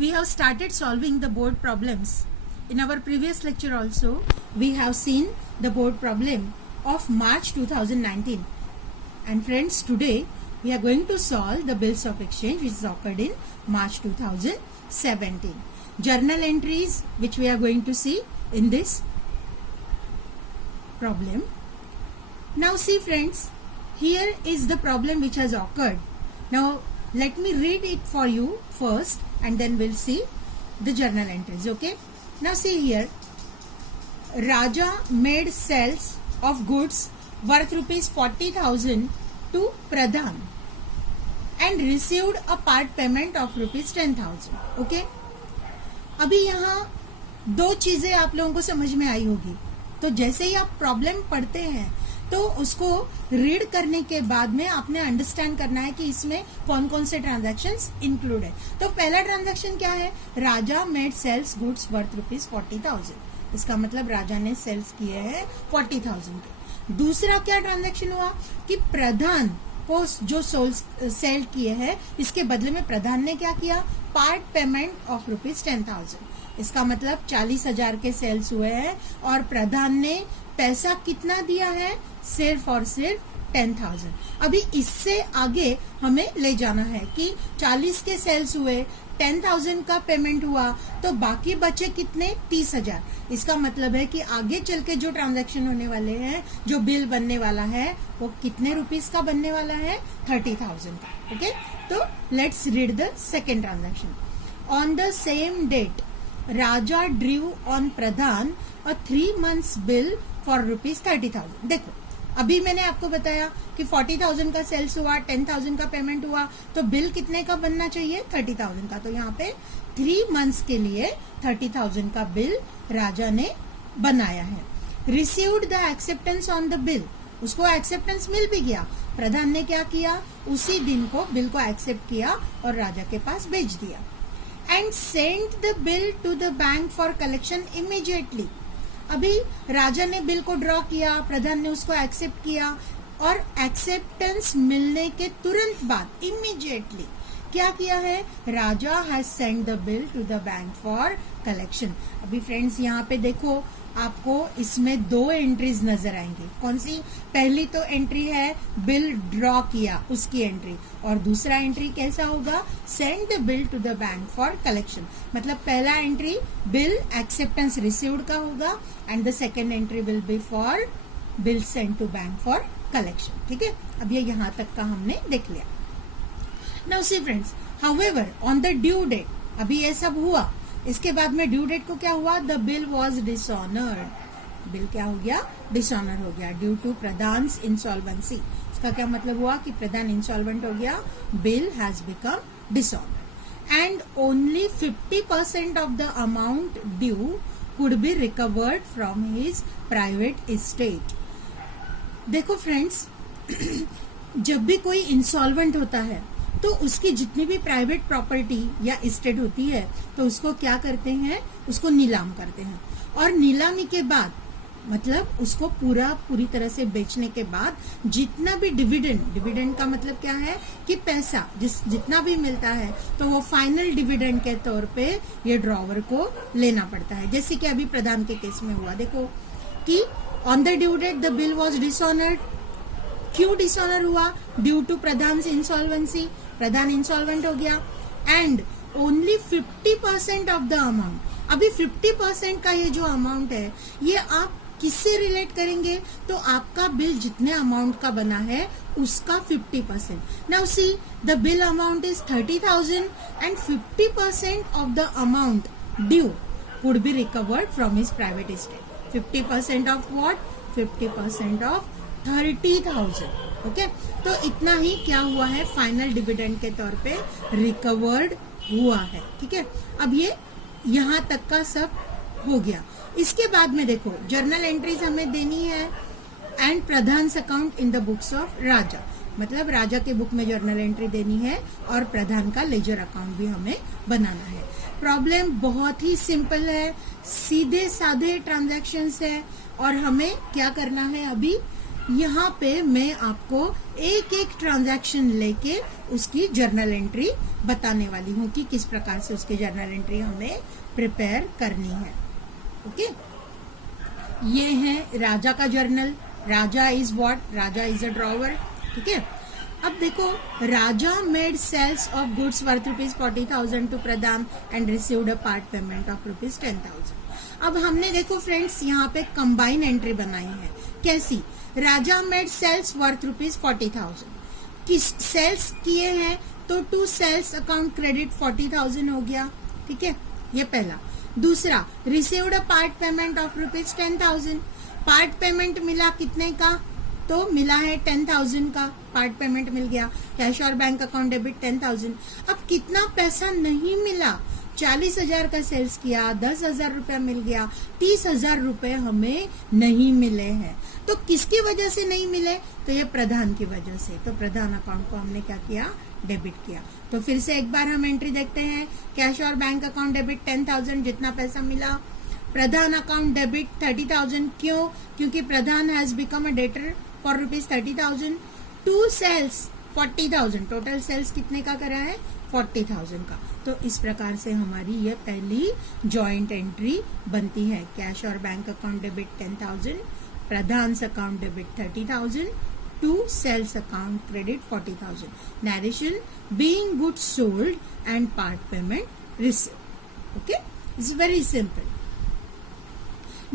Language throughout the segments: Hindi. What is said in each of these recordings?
we have started solving the board problems. In our previous lecture also, we have seen the board problem of March 2019. And friends, today we are going to solve the bills of exchange which occurred in March 2017. Journal entries which we are going to see in this problem. Now see friends, here is the problem which has occurred. Now let me read it for you first and then we'll see the journal entries. Okay. Now see here, Raja made sales of goods worth rupees 40,000 to Pradhan and received a part payment of rupees 10,000. Okay. अभी यहाँ दो चीजें आप लोगों को समझ में आई होगी. तो जैसे ही आप प्रॉब्लम पढ़ते हैं तो उसको रीड करने के बाद में आपने अंडरस्टैंड करना है कि इसमें कौन कौन से ट्रांजैक्शंस इंक्लूड है. तो पहला ट्रांजैक्शन क्या है? Raja made sales goods worth rupees 40,000. इसका मतलब राजा ने सेल्स किए हैं 40,000 के. दूसरा क्या ट्रांजैक्शन हुआ कि प्रधान को जो सेल किए हैं इसके बदले में प्रधान ने क्या किया? Part payment of rupees 10,000. इसका मतलब 40,000 के सेल्स हुए हैं और प्रधान ने पैसा कितना दिया है? सिर्फ और सिर्फ 10,000. अभी इससे आगे हमें ले जाना है कि 40 के सेल्स हुए, 10,000 का पेमेंट हुआ, तो बाकी बचे कितने? 30,000. इसका मतलब है कि आगे चल के जो ट्रांजैक्शन होने वाले हैं, जो बिल बनने वाला है, वो कितने रुपीस का बनने वाला है? 30,000 का. ओके. तो let's read the second transaction. On the same date Raja drew on Pradhan और 3 months बिल फॉर रुपीज 30,000. देखो अभी मैंने आपको बताया कि 40,000 का सेल्स हुआ, 10,000 का पेमेंट हुआ, तो बिल कितने का बनना चाहिए? 30,000 का. तो यहाँ पे 3 months के लिए 30,000 का बिल राजा ने बनाया है. Received the acceptance on the bill. उसको एक्सेप्टेंस मिल भी गया. प्रधान ने क्या किया? उसी दिन को बिल को एक्सेप्ट किया और राजा के पास भेज दिया. And send the bill to the bank for collection immediately. अभी राजा ने बिल को ड्रॉ किया, प्रधान ने उसको एक्सेप्ट किया और एक्सेप्टेंस मिलने के तुरंत बाद इमीडिएटली क्या किया है? Raja has send the bill to the bank for collection. अभी फ्रेंड्स यहाँ पे देखो, आपको इसमें 2 एंट्रीज नजर आएंगी. कौन सी? पहली तो एंट्री है बिल ड्रॉ किया उसकी एंट्री, और दूसरा एंट्री कैसा होगा? Send the bill to the bank for collection. मतलब पहला एंट्री बिल एक्सेप्टेंस रिसीव्ड का होगा and the second entry will be for bill send to bank for collection. ठीक है. अब ये यहाँ तक का हमने देख लिया. Now see friends, however on the due date, अभी ये सब हुआ, इसके बाद में ड्यू डेट को क्या हुआ? The bill was dishonoured. Bill क्या हो गया? डिसऑनर हो गया ड्यू टू प्रधान इंसॉल्वेंसी. इसका क्या मतलब हुआ कि प्रधान इंसॉल्वेंट हो गया, bill has become dishonour and only 50% of the amount due could be recovered from his private estate. देखो फ्रेंड्स, जब भी कोई इंसॉल्वेंट होता है तो उसकी जितनी भी प्राइवेट प्रॉपर्टी या एस्टेट होती है तो उसको क्या करते हैं? उसको नीलाम करते हैं. और नीलामी के बाद मतलब उसको पूरी तरह से बेचने के बाद जितना भी डिविडेंड का मतलब क्या है कि पैसा जितना भी मिलता है तो वो फाइनल डिविडेंड के तौर पे ये ड्रॉवर को लेना पड़ता है. जैसे कि अभी प्रधान के केस में हुआ. देखो कि on the due date the bill was dishonoured. क्यों डिसऑनर हुआ? Due to Pradhan insolvency. Pradhan insolvent हो गया and only 50% of the amount. अभी 50% का ये जो अमाउंट है ये आप किससे रिलेट करेंगे? तो आपका बिल जितने अमाउंट का बना है उसका 50%. Now see the bill amount is 30,000 and 50% of the amount due would be recovered from his private estate. 50% of what? 50% of 30,000. Okay. तो इतना ही क्या हुआ है? फाइनल डिविडेंड के तौर पे रिकवर्ड हुआ है. ठीक है. अब ये यहाँ तक का सब हो गया. इसके बाद में देखो जर्नल एंट्रीज हमें देनी है and Pradhan account in the books of Raja. मतलब राजा के बुक में जर्नल एंट्री देनी है और प्रधान का लेजर अकाउंट भी हमें बनाना है. प्रॉब्लम बहुत ही सिंपल है, सीधे साधे ट्रांजैक्शंस है और हमें क्या करना है? अभी यहाँ पे मैं आपको एक एक ट्रांजैक्शन लेके उसकी जर्नल एंट्री बताने वाली हूँ कि किस प्रकार से उसकी जर्नल एंट्री हमें प्रिपेयर करनी है। ओके, ये है राजा का journal. Raja is what? Raja is a drawer. ठीक है, अब देखो, Raja made sales of goods worth ₹40,000 to Pradhan and received a part payment of ₹10,000। अब हमने देखो फ्रेंड्स यहाँ पे कंबाइन एंट्री बनाई है। कैसी? राजा मेड सेल्स वर्थ ₹40,000। किस सेल्स किए हैं तो टू सेल्स अकाउंट क्रेडिट 40,000 हो गया। ठीक है, ये पहला। दूसरा, received a part payment of ₹10,000। Part payment मिला कितने का? तो मिला है 10,000 का पार्ट पेमेंट मिल गया। कैश और बैंक अकाउंट डेबिट 10,000। अब कितना पैसा नहीं मिला? 40,000 का सेल्स किया, 10,000 रुपया मिल गया, 30,000 रुपए हमें नहीं मिले हैं। तो किसकी वजह से नहीं मिले? तो ये प्रधान की वजह से। तो प्रधान अकाउंट को हमने क्या किया? डेबिट किया। तो फिर से एक बार हम एंट्री देखते हैं। कैश और बैंक अकाउंट डेबिट 10,000, जितना पैसा मिला। Pradhan account debit 30,000। क्यों? क्योंकि Pradhan has become a debtor for ₹30,000। To sales 40,000। Total sales कितने का करा है? 40,000 का। तो इस प्रकार से हमारी ये पहली जॉइंट एंट्री बनती है। कैश और bank account debit 10,000, Pradhan account debit 30,000, to sales account credit 40,000। Narration, being goods sold and part payment received. Okay, it's very simple.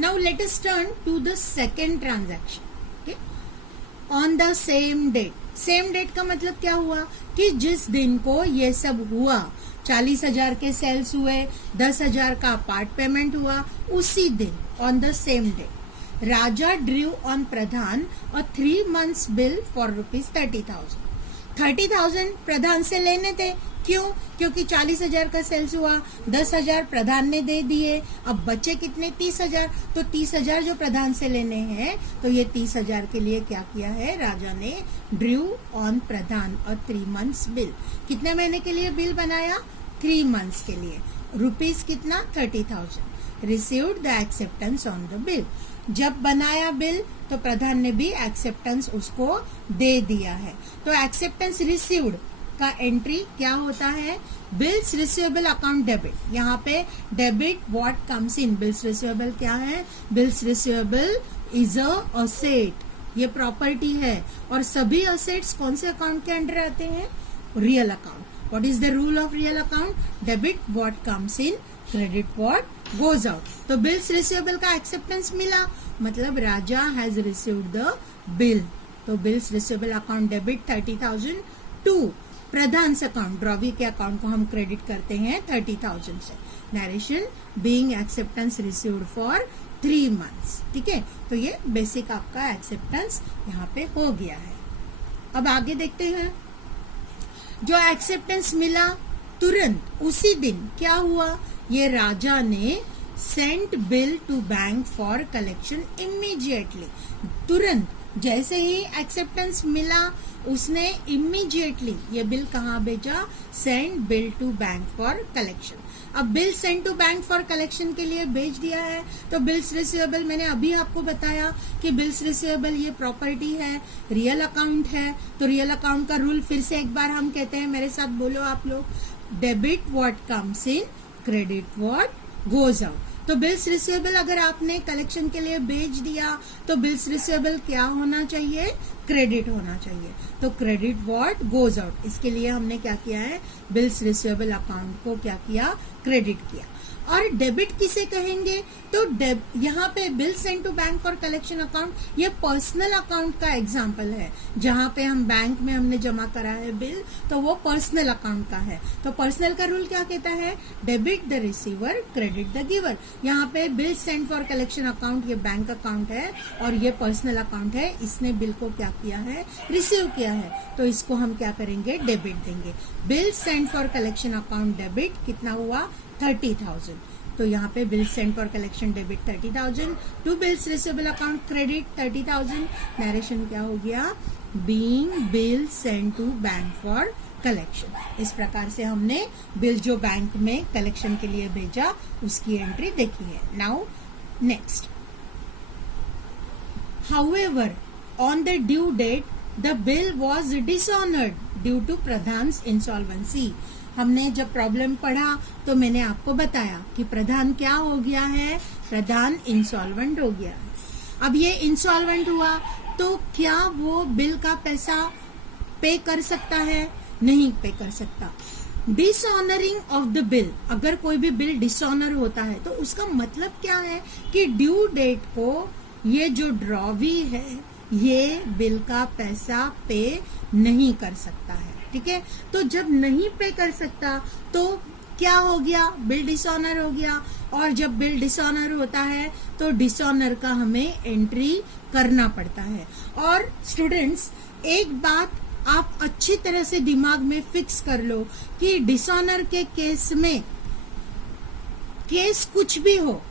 Now let us turn to the second transaction. Okay, on the same date. Same date का मतलब क्या हुआ? कि जिस दिन को ये सब हुआ, 40,000 के सेल्स हुए, 10,000 का पार्ट पेमेंट हुआ, उसी दिन on the same day Raja drew on Pradhan और 3 months बिल फॉर ₹30,000। 30,000 प्रधान से लेने थे। क्यों? क्योंकि 40,000 का सेल्स हुआ, 10,000 प्रधान ने दे दिए, अब बचे कितने? 30,000। तो 30,000 जो प्रधान से लेने हैं, तो ये 30,000 के लिए क्या किया है? राजा ने ड्रू ऑन प्रधान और 3 months बिल। कितने महीने के लिए बिल बनाया? 3 months के लिए। रुपीज कितना? 30,000। Received the acceptance on the bill. जब बनाया बिल तो प्रधान ने भी एक्सेप्टेंस उसको दे दिया है। तो एक्सेप्टेंस रिसीव्ड का एंट्री क्या होता है? Bills receivable account debit. यहाँ पे debit what comes in. Bills receivable क्या है? Bills receivable is a asset. ये प्रॉपर्टी है और सभी असेट्स कौन से अकाउंट के अंडर आते हैं? Real account. What is the rule of real account? Debit what comes in, credit what goes out. तो बिल्स रिसीवेबल का एक्सेप्टेंस मिला, मतलब Raja has received the bill. तो bills receivable account debit 30,000 to Pradhan account, drawee के अकाउंट को हम क्रेडिट करते हैं 30,000 से। Narration, being acceptance received for 3 months। ठीक है, तो ये बेसिक आपका एक्सेप्टेंस यहाँ पे हो गया है। अब आगे देखते हैं। जो एक्सेप्टेंस मिला तुरंत उसी दिन क्या हुआ? ये राजा ने sent bill to bank for collection immediately. तुरंत जैसे ही एक्सेप्टेंस मिला उसने इमीडिएटली ये बिल कहाँ भेजा? Send bill to bank for collection. अब bill send to bank for collection के लिए भेज दिया है तो बिल्स रिसीवेबल, मैंने अभी आपको बताया कि बिल्स रिसीवेबल ये प्रॉपर्टी है, रियल अकाउंट है। तो रियल अकाउंट का रूल फिर से एक बार हम कहते हैं, मेरे साथ बोलो आप लोग। Debit what comes in, credit what goes out. तो बिल्स रिसीवेबल अगर आपने कलेक्शन के लिए भेज दिया तो बिल्स रिसीवेबल क्या होना चाहिए? क्रेडिट होना चाहिए। तो क्रेडिट व्हाट गोज आउट, इसके लिए हमने क्या किया है? बिल्स रिसीवेबल अकाउंट को क्या किया? क्रेडिट किया। और डेबिट किसे कहेंगे? तो यहाँ पे bill send to bank for collection account, ये पर्सनल अकाउंट का एग्जाम्पल है। जहाँ पे हम बैंक में हमने जमा करा है बिल, तो वो पर्सनल अकाउंट का है। तो पर्सनल का रूल क्या कहता है? Debit the receiver, credit the giver. यहाँ पे bill send for collection account ये बैंक अकाउंट है और ये पर्सनल अकाउंट है। इसने बिल को क्या किया है? रिसीव किया है, तो इसको हम क्या करेंगे? डेबिट देंगे। Bill send for collection account debit कितना हुआ? 30,000। तो यहाँ पे bill send for collection debit 30,000 to bills receivable account credit 30,000। Narration क्या हो गया? Being bill send to bank for collection. इस प्रकार से हमने बिल जो बैंक में कलेक्शन के लिए भेजा उसकी एंट्री देखी है। Now next, however on the due date the bill was dishonoured due to Pradhan's insolvency. हमने जब प्रॉब्लम पढ़ा तो मैंने आपको बताया कि प्रधान क्या हो गया है, प्रधान इंसॉल्वेंट हो गया है। अब ये इंसॉल्वेंट हुआ तो क्या वो बिल का पैसा पे कर सकता है? नहीं पे कर सकता। डिसऑनरिंग ऑफ द बिल, अगर कोई भी बिल डिसऑनर होता है तो उसका मतलब क्या है कि ड्यू डेट को ये जो ड्रॉवी है ये बिल का पैसा पे नहीं कर सकता है। ठीक है, तो जब नहीं पे कर सकता तो क्या हो गया, बिल डिसऑनर हो गया। और जब बिल डिसऑनर होता है तो डिसऑनर का हमें एंट्री करना पड़ता है। और स्टूडेंट्स, एक बात आप अच्छी तरह से दिमाग में फिक्स कर लो कि डिसऑनर के केस में केस कुछ भी हो,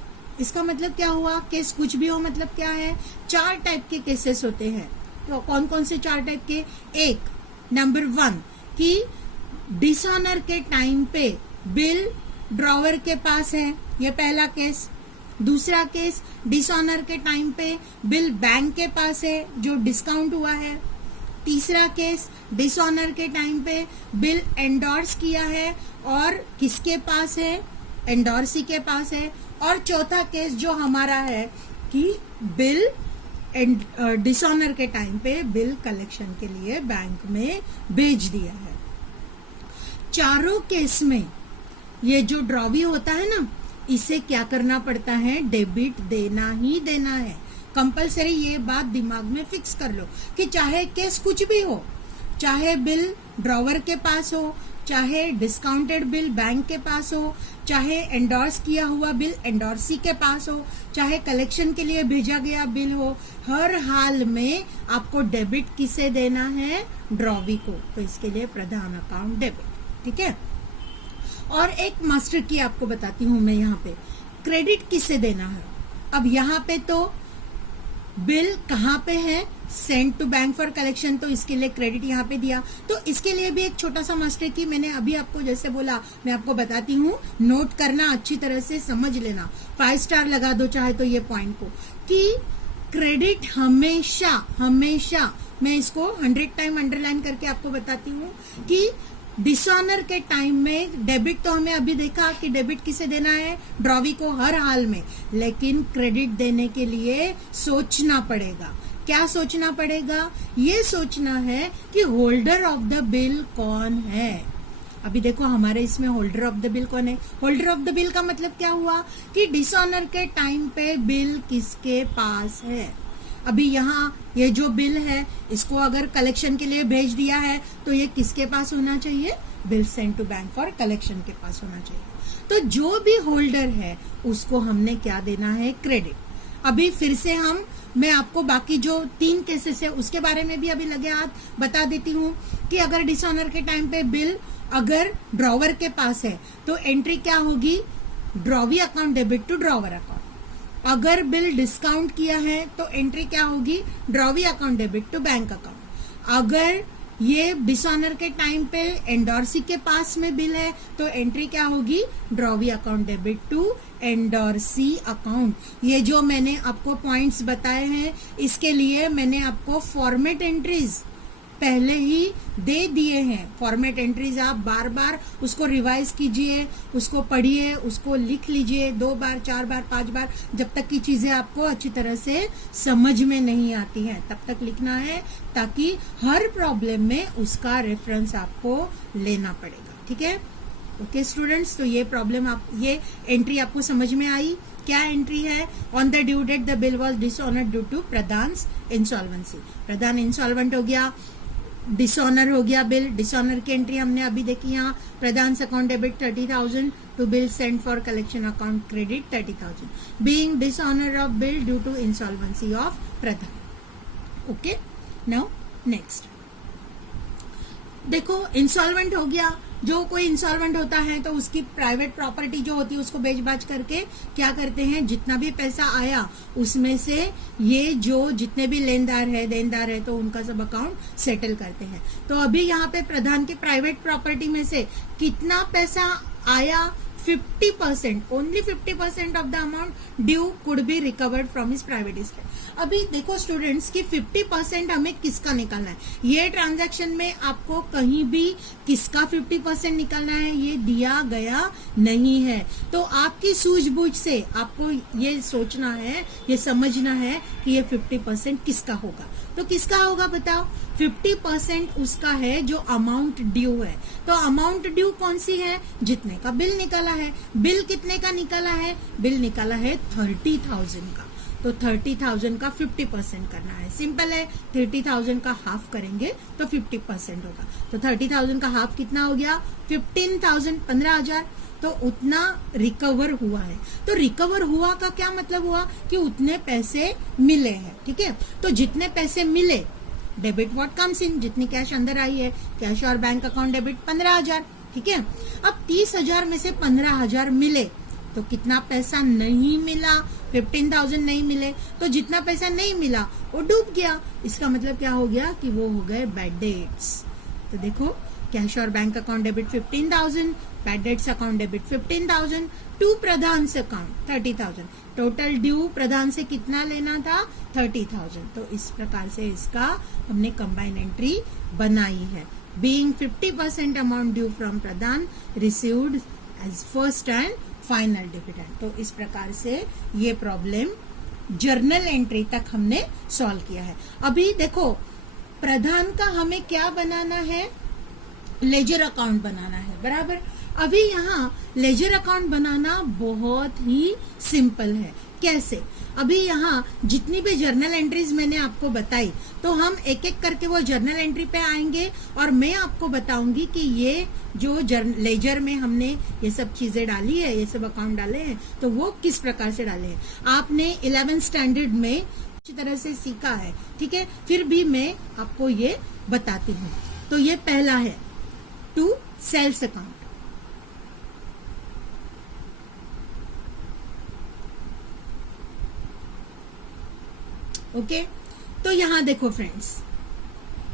इसका मतलब क्या हुआ, केस कुछ भी हो मतलब क्या है, 4 टाइप के केसेस होते हैं। तो कौन कौन से 4 टाइप के? एक, नंबर 1 कि डिसऑनर के टाइम पे बिल ड्रॉवर के पास है, ये पहला केस। दूसरा केस, डिसऑनर के टाइम पे बिल बैंक के पास है जो डिस्काउंट हुआ है। तीसरा केस, डिसऑनर के टाइम पे बिल एंडोर्स किया है और किसके पास है, एंडोर्सी के पास है। और चौथा केस जो हमारा है कि बिल डिसऑनर के टाइम पे बिल कलेक्शन के लिए बैंक में भेज दिया है। चारों केस में ये जो ड्रॉवी होता है ना, इसे क्या करना पड़ता है, डेबिट देना ही देना है कंपलसरी। ये बात दिमाग में फिक्स कर लो कि चाहे केस कुछ भी हो, चाहे बिल ड्रॉवर के पास हो, चाहे डिस्काउंटेड बिल बैंक के पास हो, चाहे एंडोर्स किया हुआ बिल एंडोर्सी के पास हो, चाहे कलेक्शन के लिए भेजा गया बिल हो, हर हाल में आपको डेबिट किसे देना है, ड्रॉवी को। तो इसके लिए प्रधान अकाउंट डेबिट। ठीक है, और एक मास्टर की आपको बताती हूं मैं, यहाँ पे क्रेडिट किसे देना है। अब यहाँ पे तो बिल कहाँ पे है, send to bank for collection, तो इसके लिए क्रेडिट यहाँ पे दिया। तो इसके लिए भी एक छोटा सा मास्टर की मैंने अभी आपको जैसे बोला, मैं आपको बताती हूँ, नोट करना, अच्छी तरह से समझ लेना, 5 स्टार लगा दो चाहे तो ये पॉइंट को, कि क्रेडिट हमेशा हमेशा, मैं इसको 100 टाइम अंडरलाइन करके आपको बताती हूँ कि डिसऑनर के टाइम में डेबिट तो हमें अभी देखा कि डेबिट किसे देना है, ड्रॉवी को हर हाल में। लेकिन क्रेडिट देने के लिए सोचना पड़ेगा। क्या सोचना पड़ेगा? ये सोचना है कि होल्डर ऑफ द बिल कौन है। अभी देखो हमारे इसमें होल्डर ऑफ द बिल कौन है। होल्डर ऑफ द बिल का मतलब क्या हुआ कि डिसऑनर के टाइम पे बिल किसके पास है। अभी यहाँ ये जो बिल है, इसको अगर कलेक्शन के लिए भेज दिया है तो ये किसके पास होना चाहिए, bill send to bank for collection के पास होना चाहिए। तो जो भी होल्डर है उसको हमने क्या देना है, क्रेडिट। अभी फिर से मैं आपको बाकी जो 3 केसेस है उसके बारे में भी अभी लगे हाथ बता देती हूँ कि अगर डिसऑनर के टाइम पे बिल अगर ड्रॉवर के पास है तो एंट्री क्या होगी, drawee account debit to drawer account. अगर बिल डिस्काउंट किया है तो एंट्री क्या होगी, drawee account debit to bank account. अगर ये डिसऑनर के टाइम पे एंडोर्सी के पास में बिल है तो एंट्री क्या होगी, drawee account debit to endorsee account. ये जो मैंने आपको पॉइंट्स बताए हैं इसके लिए मैंने आपको फॉर्मेट एंट्रीज पहले ही दे दिए हैं। फॉर्मेट एंट्रीज आप बार बार उसको रिवाइज कीजिए, उसको पढ़िए, उसको लिख लीजिए 2 बार 4 बार 5 बार, जब तक की चीजें आपको अच्छी तरह से समझ में नहीं आती हैं तब तक लिखना है, ताकि हर प्रॉब्लम में उसका रेफरेंस आपको लेना पड़ेगा। ठीक है, ओके स्टूडेंट्स, तो ये प्रॉब्लम ये एंट्री आपको समझ में आई। क्या एंट्री है, on the due date the bill was dishonoured due to Pradhan's insolvency. Pradhan insolvent हो गया, डिसऑनर हो गया बिल। डिसऑनर की एंट्री हमने अभी देखी, यहाँ Pradhan account debit 30,000 to bill send for collection account credit 30,000, being dishonour of bill due to insolvency of Pradhan. Okay, now next देखो, इंसॉल्वेंट हो गया। जो कोई इंसॉल्वेंट होता है तो उसकी प्राइवेट प्रॉपर्टी जो होती है उसको बेच बाच करके क्या करते हैं, जितना भी पैसा आया उसमें से ये जो जितने भी लेनदार है देनदार है तो उनका सब अकाउंट सेटल करते हैं। तो अभी यहाँ पे प्रधान की प्राइवेट प्रॉपर्टी में से कितना पैसा आया, 50%, only 50% of the amount due could be recovered from his private estate। अभी देखो स्टूडेंट्स कि 50% हमें किसका निकालना है, ये ट्रांजैक्शन में आपको कहीं भी किसका 50% निकालना है ये दिया गया नहीं है। तो आपकी सूझबूझ से आपको ये सोचना है, ये समझना है कि ये 50% किसका होगा। तो किसका होगा बताओ, 50% उसका है जो अमाउंट ड्यू है। तो अमाउंट ड्यू कौन सी है, जितने का बिल निकाला है। बिल कितने का निकाला है, बिल निकाला है 30,000 का। तो 30,000 का 50% करना है, सिंपल है। 30,000 का हाफ करेंगे तो 50% होगा। तो 30,000 का हाफ कितना हो गया, 15,000, 15,000। तो उतना रिकवर हुआ है। तो रिकवर हुआ का क्या मतलब हुआ कि उतने पैसे मिले हैं, ठीक है। तो जितने पैसे मिले, डेबिट व्हाट कम्स इन, जितनी कैश अंदर आई है, कैश और बैंक अकाउंट डेबिट 15,000, ठीक है। अब 30,000 में से 15,000 मिले तो कितना पैसा नहीं मिला, 15,000 नहीं मिले। तो जितना पैसा नहीं मिला वो डूब गया। इसका मतलब क्या हो गया कि वो हो गए बैड डेट्स। तो देखो कैश और bank account debit 15,000, bad debts account debit 15,000, to Pradhan से अकाउंट 30,000। टोटल ड्यू प्रधान से कितना लेना था, 30,000। तो इस प्रकार से इसका हमने कंबाइन एंट्री बनाई है। Being 50% amount due from Pradhan received as first and final dividend. तो इस प्रकार से ये प्रॉब्लम जर्नल एंट्री तक हमने सॉल्व किया है। अभी देखो प्रधान का हमें क्या बनाना है, लेजर अकाउंट बनाना है, बराबर। अभी यहाँ लेजर अकाउंट बनाना बहुत ही सिंपल है। कैसे, अभी यहाँ जितनी भी जर्नल एंट्रीज मैंने आपको बताई, तो हम एक एक करके वो जर्नल एंट्री पे आएंगे और मैं आपको बताऊंगी कि ये जो लेजर में हमने ये सब चीजें डाली है, ये सब अकाउंट डाले हैं, तो वो किस प्रकार से डाले हैं। आपने 11th स्टैंडर्ड में अच्छी तरह से सीखा है, ठीक है, फिर भी मैं आपको ये बताती हूँ। तो ये पहला है टू सेल्स अकाउंट। ओके, तो यहां देखो फ्रेंड्स,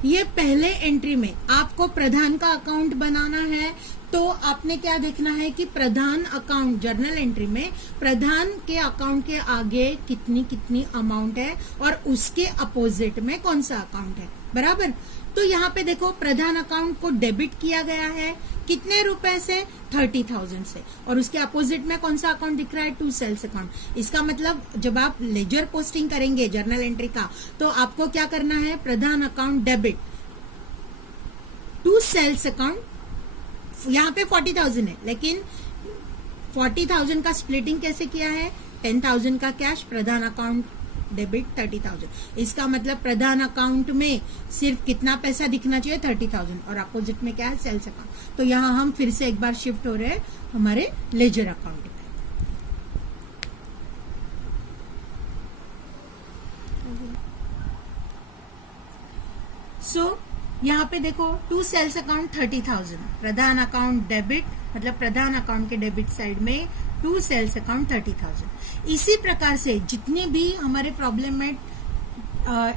ये पहले एंट्री में आपको प्रधान का अकाउंट बनाना है। तो आपने क्या देखना है कि प्रधान अकाउंट जर्नल एंट्री में प्रधान के अकाउंट के आगे कितनी कितनी अमाउंट है और उसके अपोजिट में कौन सा अकाउंट है, बराबर। तो यहाँ पे देखो प्रधान अकाउंट को डेबिट किया गया है कितने रुपए से, 30,000 से, और उसके अपोजिट में कौन सा अकाउंट दिख रहा है, टू सेल्स अकाउंट। इसका मतलब जब आप लेजर पोस्टिंग करेंगे जर्नल एंट्री का, तो आपको क्या करना है, Pradhan account debit to sales account. यहाँ पे 40,000 है, लेकिन 40,000 का स्प्लिटिंग कैसे किया है, 10,000 का कैश, प्रधान अकाउंट डेबिट 30,000। इसका मतलब प्रधान अकाउंट में सिर्फ कितना पैसा दिखना चाहिए, 30,000, और अपोजिट में क्या है, सेल्स अकाउंट। तो यहाँ हम फिर से एक बार शिफ्ट हो रहे हैं हमारे लेजर अकाउंट पे। सो यहाँ पे देखो to sales account 30,000, Pradhan account debit, मतलब प्रधान अकाउंट के डेबिट साइड में टू सेल्स अकाउंट 30,000। इसी प्रकार से जितनी भी हमारे प्रॉब्लम में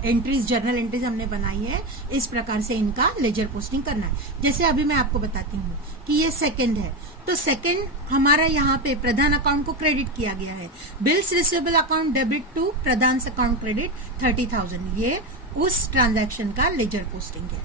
एंट्रीज, जर्नल एंट्रीज हमने बनाई है, इस प्रकार से इनका लेजर पोस्टिंग करना है। जैसे अभी मैं आपको बताती हूँ कि ये सेकंड है, तो सेकंड हमारा यहाँ पे प्रधान अकाउंट को क्रेडिट किया गया है। Bills receivable account debit to Pradhan account credit 30,000, ये उस ट्रांजैक्शन का लेजर पोस्टिंग है।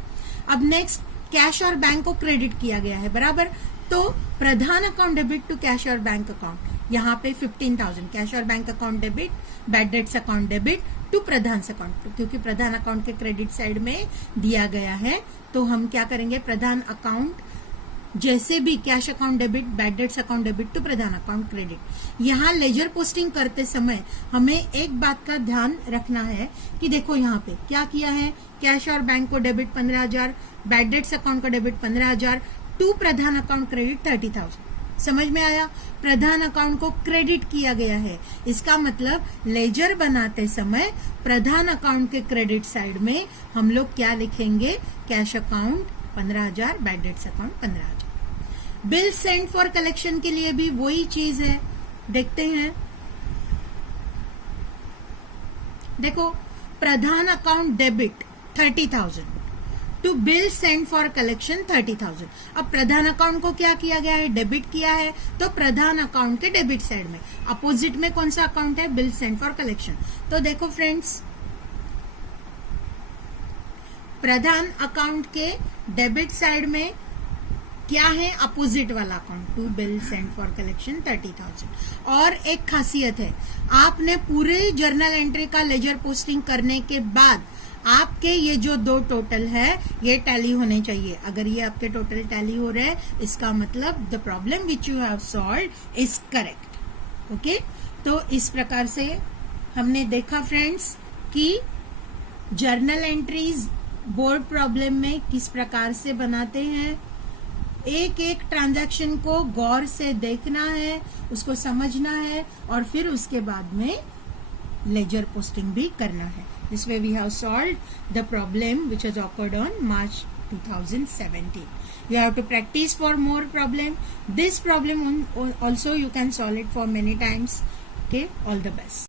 अब नेक्स्ट कैश और बैंक को क्रेडिट किया गया है, बराबर। तो Pradhan account debit to cash और बैंक अकाउंट, यहाँ पे 15,000 कैश और bank account debit, bad debts account debit to Pradhan account, क्योंकि प्रधान अकाउंट के क्रेडिट साइड में दिया गया है। तो हम क्या करेंगे, प्रधान अकाउंट जैसे भी cash account debit, bad debts account debit to Pradhan account credit. यहाँ लेजर पोस्टिंग करते समय हमें एक बात का ध्यान रखना है कि देखो यहाँ पे क्या किया है, कैश और बैंक को डेबिट 15,000, बैड डेट्स अकाउंट को debit 15,000, to Pradhan account credit 30,000। समझ में आया, प्रधान अकाउंट को क्रेडिट किया गया है। इसका मतलब लेजर बनाते समय प्रधान अकाउंट के क्रेडिट साइड में हम लोग क्या लिखेंगे, cash account 15,000, bad debts account 15,000। Bill send for collection के लिए भी वही चीज है, देखते हैं। देखो Pradhan account debit 30,000, to bill send for collection 30,000। अब प्रधान अकाउंट को क्या किया गया है, डेबिट किया है, तो प्रधान अकाउंट के डेबिट साइड में अपोजिट में कौन सा अकाउंट है, बिल सेंड फॉर कलेक्शन। तो देखो फ्रेंड्स, प्रधान अकाउंट के डेबिट साइड में क्या है, अपोजिट वाला account, to bill send for collection 30,000। और एक खासियत है, आपने पूरे जर्नल एंट्री का लेजर पोस्टिंग करने के बाद आपके ये जो दो टोटल है ये टैली होने चाहिए। अगर ये आपके टोटल टैली हो रहे हैं, इसका मतलब the problem which you have solved is correct. Okay, तो इस प्रकार से हमने देखा फ्रेंड्स कि जर्नल एंट्रीज बोर्ड प्रॉब्लम में किस प्रकार से बनाते हैं। एक एक ट्रांजैक्शन को गौर से देखना है, उसको समझना है और फिर उसके बाद में लेजर पोस्टिंग भी करना है। This way we have solved the problem which has occurred on March 2017. You have to practice for more problem. This problem also you can solve it for many times. Okay, all the best.